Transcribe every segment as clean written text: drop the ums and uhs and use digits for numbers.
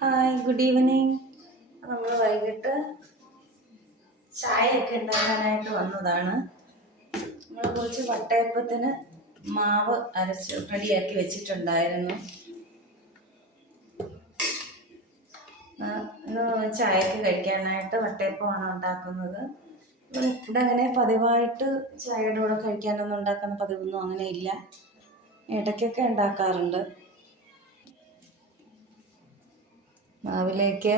Hi, good evening. നമ്മൾ വൈകിട്ട് ചായയൊക്കെ ഉണ്ടാക്കാനായിട്ട് വന്നതാണ്. നമ്മൾ കുറച്ച് വട്ടയപ്പത്തിന് മാവ് അരച്ച് റെഡിയാക്കി വെച്ചിട്ടുണ്ടായിരുന്നു. ചായക്ക് കഴിക്കാനായിട്ട് വട്ടയപ്പമാണ് ഉണ്ടാക്കുന്നത്. ഇവിടെ അങ്ങനെ പതിവായിട്ട് ചായയുടെ കൂടെ കഴിക്കാനൊന്നും ഉണ്ടാക്കുന്ന പതിവൊന്നും അങ്ങനെ ഇല്ല. ഇടയ്ക്കൊക്കെ ഉണ്ടാക്കാറുണ്ട്. മാവിലേക്ക്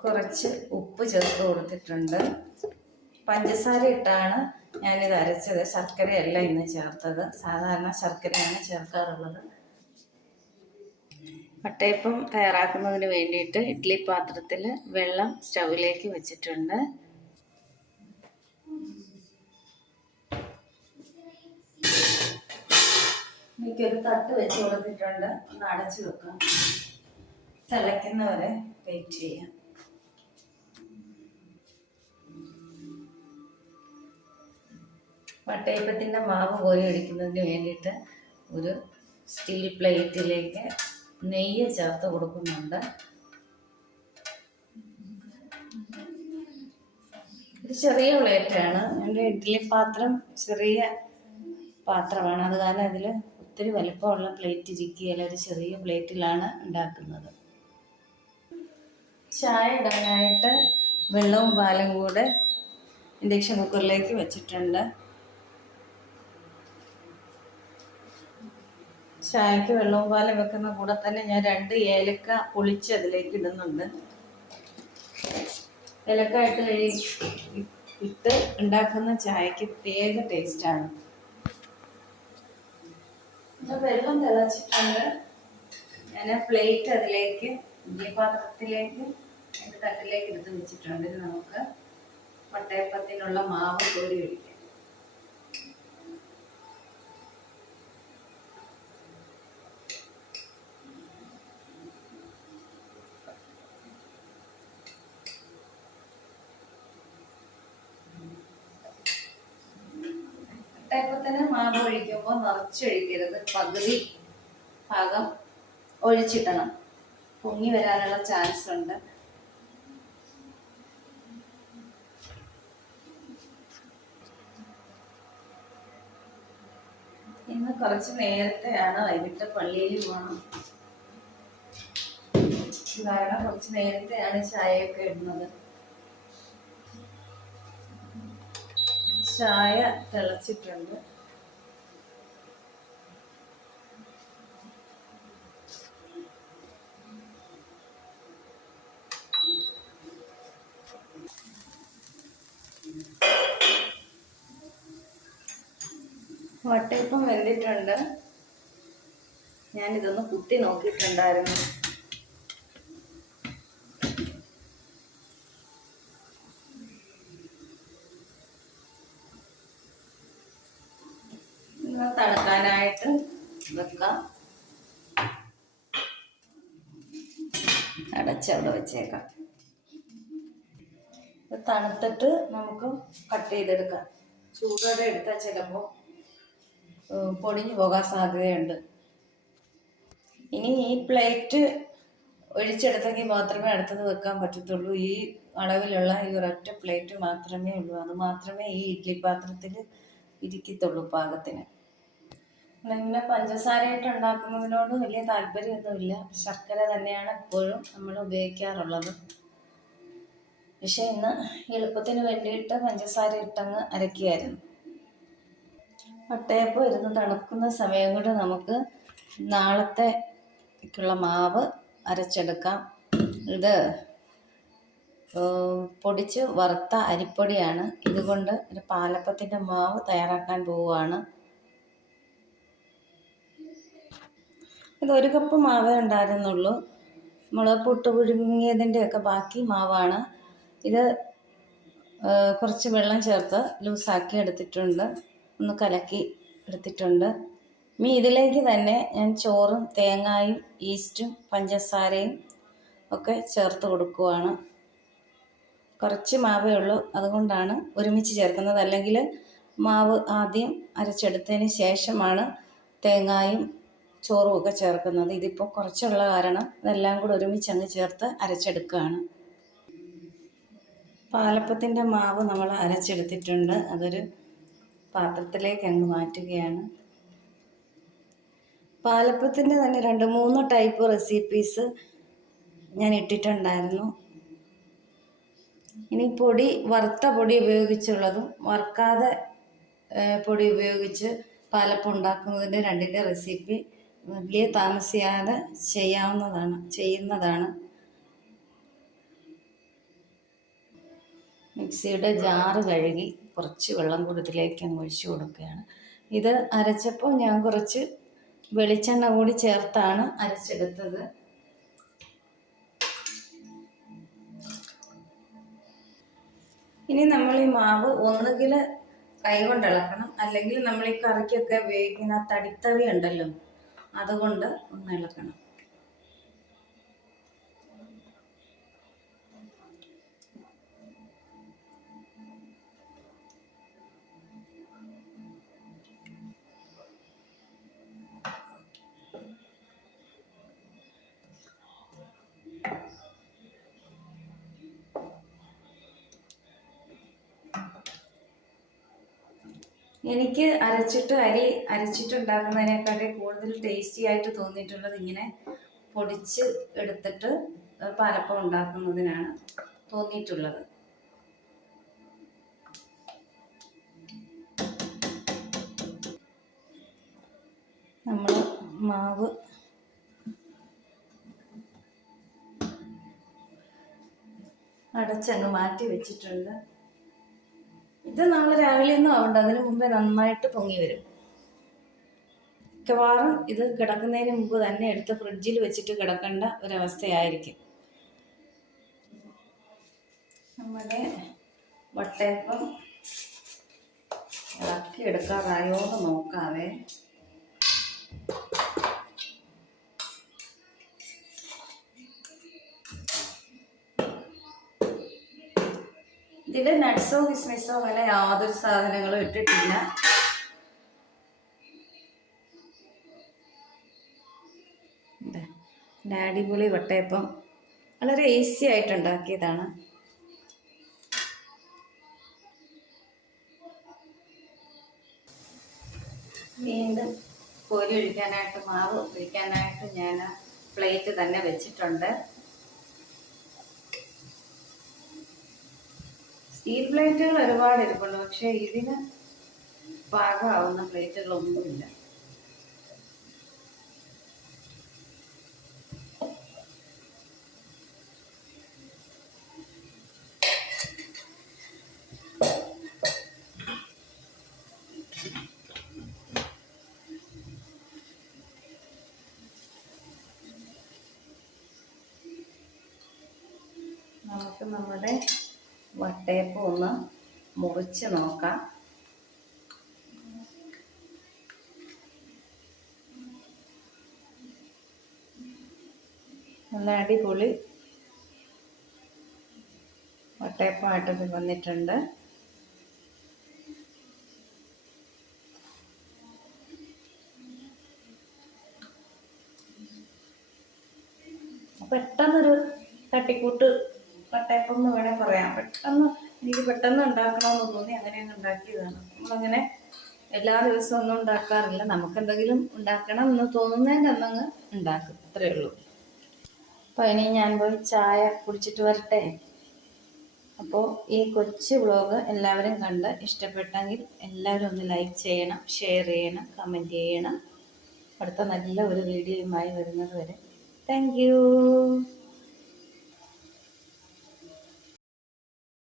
കുറച്ച് ഉപ്പ് ചേർത്ത് കൊടുത്തിട്ടുണ്ട്. പഞ്ചസാര ഇട്ടാണ് ഞാനിത് അരച്ചത്, ശർക്കരയല്ല ഇന്ന് ചേർത്തത്. സാധാരണ ശർക്കരയാണ് ചേർക്കാറുള്ളത്. വട്ടയപ്പം തയ്യാറാക്കുന്നതിന് വേണ്ടിയിട്ട് ഇഡ്ഡലി പാത്രത്തിൽ വെള്ളം സ്റ്റൗവിലേക്ക് വെച്ചിട്ടുണ്ട്. എനിക്കൊരു തട്ട് വെച്ച് കൊടുത്തിട്ടുണ്ട്. ഒന്ന് അടച്ചു വെക്കാം. തിളയ്ക്കുന്നവരെ വെയിറ്റ് ചെയ്യാം. വട്ടയപ്പത്തിൻ്റെ മാവ് കോരി ഒഴിക്കുന്നതിന് വേണ്ടിയിട്ട് ഒരു സ്റ്റീൽ പ്ലേറ്റിലേക്ക് നെയ്യ് ചേർത്ത് കൊടുക്കുന്നുണ്ട്. ഇത് ചെറിയ പ്ലേറ്റാണ്. എൻ്റെ ഇഡ്ഡലി പാത്രം ചെറിയ പാത്രമാണ്. അത് കാരണം ഇതിൽ ഒത്തിരി വലുപ്പമുള്ള പ്ലേറ്റ് ഇരിക്കുകയില്ല. ഒരു ചെറിയ പ്ലേറ്റിലാണ് ഉണ്ടാക്കുന്നത്. ചായ ഇടാനായിട്ട് വെള്ളവും പാലും കൂടെ ഇൻഡക്ഷൻ കുക്കറിലേക്ക് വെച്ചിട്ടുണ്ട്. ചായക്ക് വെള്ളവും പാലും വെക്കുന്ന കൂടെ തന്നെ ഞാൻ 2 ഏലക്ക പൊളിച്ച് അതിലേക്ക് ഇടുന്നുണ്ട്. ഏലക്ക ഇട്ട് ഉണ്ടാക്കുന്ന ചായക്ക് പ്രത്യേക ടേസ്റ്റാണ്. വെള്ളം തിളച്ചിട്ടുണ്ട്. ഞാൻ പ്ലേറ്റ് അതിലേക്ക് ഇഡ്ഡലി പാത്രത്തിലേക്ക് എൻ്റെ തട്ടിലേക്ക് എടുത്ത് വെച്ചിട്ടുണ്ട്. നമുക്ക് വട്ടയപ്പത്തിനുള്ള മാവ് കോരി ഒഴിക്കാം. വട്ടയപ്പത്തിന് മാവ് ഒഴിക്കുമ്പോൾ നിറച്ചൊഴിക്കരുത്. പകുതി ഭാഗം ഒഴിച്ചിടണം. പൊങ്ങി വരാനുള്ള ചാൻസ് ഉണ്ട്. ഇന്ന് കുറച്ച് നേരത്തെയാണ്, വൈകിട്ട് പള്ളിയിൽ പോകണം. കാരണം കുറച്ച് നേരത്തെയാണ് ചായയൊക്കെ ഇടുന്നത്. ചായ തിളച്ചിട്ടുണ്ട്. വട്ടയപ്പം വെന്തിട്ടുണ്ട്. ഞാനിതൊന്ന് കുത്തി നോക്കിയിട്ടുണ്ടായിരുന്നു. തണുക്കാനായിട്ട് വെക്കാം. അടച്ചവിടെ വെച്ചേക്കാം. തണുത്തിട്ട് നമുക്ക് കട്ട് ചെയ്തെടുക്കാം. ചൂടോടെ എടുത്താൽ ചിലപ്പോൾ പൊടിഞ്ഞു പോകാൻ സാധ്യതയുണ്ട്. ഇനി ഈ പ്ലേറ്റ് ഒഴിച്ചെടുത്തെങ്കിൽ മാത്രമേ അടുത്തത് വെക്കാൻ പറ്റത്തുള്ളൂ. ഈ അളവിലുള്ള ഈ ഒരൊറ്റ പ്ലേറ്റ് മാത്രമേ ഉള്ളൂ. അത് മാത്രമേ ഈ ഇഡ്ഡലി പാത്രത്തിൽ ഇരിക്കത്തുള്ളൂ പാകത്തിന്. ഇങ്ങനെ പഞ്ചസാരയായിട്ട് ഉണ്ടാക്കുന്നതിനോട് വലിയ താല്പര്യമൊന്നുമില്ല. ശർക്കര തന്നെയാണ് എപ്പോഴും നമ്മൾ ഉപയോഗിക്കാറുള്ളത്. പക്ഷെ ഇന്ന് എളുപ്പത്തിന് വേണ്ടിയിട്ട് പഞ്ചസാര ഇട്ടങ്ങ് അരയ്ക്കുകയായിരുന്നു. വട്ടയപ്പം ഇരുന്ന് തണുക്കുന്ന സമയം കൊണ്ട് നമുക്ക് നാളത്തേക്കുള്ള മാവ് അരച്ചെടുക്കാം. ഇത് പൊടിച്ച് വറുത്ത അരിപ്പൊടിയാണ്. ഇതുകൊണ്ട് ഒരു പാലപ്പത്തിൻ്റെ മാവ് തയ്യാറാക്കാൻ പോവുകയാണ്. ഇത് 1 കപ്പ് മാവേ ഉണ്ടായിരുന്നുള്ളൂ. നമ്മൾ പുട്ട് പുഴുങ്ങിയതിൻ്റെയൊക്കെ ബാക്കി മാവാണ്. ഇത് കുറച്ച് വെള്ളം ചേർത്ത് ലൂസാക്കി എടുത്തിട്ടുണ്ട്. ഒന്ന് കലക്കി എടുത്തിട്ടുണ്ട്. ഇനി ഇതിലേക്ക് തന്നെ ഞാൻ ചോറും തേങ്ങായും ഈസ്റ്റും പഞ്ചസാരയും ഒക്കെ ചേർത്ത് കൊടുക്കുവാണ്. കുറച്ച് മാവേ ഉള്ളൂ, അതുകൊണ്ടാണ് ഒരുമിച്ച് ചേർക്കുന്നത്. അല്ലെങ്കിൽ മാവ് ആദ്യം അരച്ചെടുത്തതിന് ശേഷമാണ് തേങ്ങായും ചോറും ഒക്കെ ചേർക്കുന്നത്. ഇതിപ്പോൾ കുറച്ചുള്ള കാരണം ഇതെല്ലാം കൂടെ ഒരുമിച്ച് അങ്ങ് ചേർത്ത് അരച്ചെടുക്കുകയാണ്. പാലപ്പത്തിൻ്റെ മാവ് നമ്മൾ അരച്ചെടുത്തിട്ടുണ്ട്. അതൊരു പാത്രത്തിലേക്ക് അങ്ങ് മാറ്റുകയാണ്. പാലപ്പത്തിൻ്റെ തന്നെ 2-3 ടൈപ്പ് റെസിപ്പീസ് ഞാൻ ഇട്ടിട്ടുണ്ടായിരുന്നു. ഇനി പൊടി, വറുത്ത പൊടി ഉപയോഗിച്ചുള്ളതും വറുക്കാതെ പൊടി ഉപയോഗിച്ച് പാലപ്പം ഉണ്ടാക്കുന്നതിൻ്റെ രണ്ടിൻ്റെ റെസിപ്പി വലിയ താമസിയാതെ ചെയ്യുന്നതാണ്. മിക്സിയുടെ ജാറ് കഴുകി കുറച്ച് വെള്ളം കൂടി ഇതിലേക്ക് അങ്ങ് ഒഴിച്ചു കൊടുക്കുകയാണ്. ഇത് അരച്ചപ്പോൾ ഞാൻ കുറച്ച് വെളിച്ചെണ്ണ കൂടി ചേർത്താണ് അരച്ചെടുത്തത്. ഇനി നമ്മൾ ഈ മാവ് ഒന്നുകിൽ കൈകൊണ്ട് ഇളക്കണം, അല്ലെങ്കിൽ നമ്മൾ ഈ കറിക്കൊക്കെ ഉപയോഗിക്കുന്ന തടിത്തവി ഉണ്ടല്ലോ, അതുകൊണ്ട് ഒന്ന് ഇളക്കണം. എനിക്ക് അരി അരച്ചിട്ടുണ്ടാക്കുന്നതിനെക്കാട്ടി കൂടുതൽ ടേസ്റ്റി ആയിട്ട് തോന്നിയിട്ടുള്ളത് ഇങ്ങനെ പൊടിച്ച് എടുത്തിട്ട് പാലപ്പം ഉണ്ടാക്കുന്നതിനാണ് തോന്നിയിട്ടുള്ളത്. നമ്മൾ മാവ് അടച്ചങ്ങ് മാറ്റി വെച്ചിട്ടുണ്ട്. ഇത് നാളെ രാവിലെയൊന്നും ആവണ്ട, അതിന് മുമ്പേ നന്നായിട്ട് പൊങ്ങി വരും. മിക്കവാറും ഇത് കിടക്കുന്നതിന് മുമ്പ് തന്നെ എടുത്ത് ഫ്രിഡ്ജിൽ വെച്ചിട്ട് കിടക്കേണ്ട ഒരവസ്ഥയായിരിക്കും. നമ്മുടെ വട്ടയപ്പം ഇളക്കി എടുക്കാറായോ എന്ന് നോക്കാവേ. ഇതിൽ നട്ട്സോ കിസ്മിസോ അങ്ങനെ യാതൊരു സാധനങ്ങളും ഇട്ടിട്ടില്ല. അടിപൊളി വട്ടയപ്പം വളരെ ഈസി ആയിട്ട് ഉണ്ടാക്കിയതാണ്. വീണ്ടും കോരി ഒഴിക്കാനായിട്ട്, മാവ് ഒഴിക്കാനായിട്ട് ഞാൻ പ്ലേറ്റ് തന്നെ വെച്ചിട്ടുണ്ട്. സ്റ്റീൽ പ്ലേറ്റുകൾ ഒരുപാട് ഇരിപ്പുണ്ട്, പക്ഷെ ഇതിന് പാകമാവുന്ന പ്ലേറ്റുകളൊന്നുമില്ല. നമുക്ക് നമ്മുടെ വട്ടയപ്പം ഒന്ന് മുറിച്ച് നോക്കാം. നല്ല അടിപൊളി വട്ടയപ്പമായിട്ടൊക്കെ വന്നിട്ടുണ്ട്. പെട്ടെന്നൊരു തട്ടിക്കൂട്ട് വട്ടയപ്പം എന്ന് വേണേൽ പറയാം. എനിക്ക് പെട്ടെന്ന് ഉണ്ടാക്കണമെന്ന് തോന്നി അങ്ങനെ അങ്ങ് ഉണ്ടാക്കിയതാണ്. നമ്മളങ്ങനെ എല്ലാ ദിവസവും ഒന്നും ഉണ്ടാക്കാറില്ല. നമുക്കെന്തെങ്കിലും ഉണ്ടാക്കണം എന്ന് തോന്നുന്നതിൻ്റെ അന്നങ്ങ് ഉണ്ടാക്കും, അത്രയേ ഉള്ളൂ. അപ്പോൾ ഇനി ഞാൻ പോയി ചായ കുടിച്ചിട്ട് വരട്ടെ. അപ്പോൾ ഈ കൊച്ചു വ്ളോഗ് എല്ലാവരും കണ്ട് ഇഷ്ടപ്പെട്ടെങ്കിൽ എല്ലാവരും ഒന്ന് ലൈക്ക് ചെയ്യണം, ഷെയർ ചെയ്യണം, കമൻറ്റ് ചെയ്യണം. അടുത്ത നല്ല ഒരു വീഡിയോയുമായി വരുന്നത് വരെ താങ്ക് യു.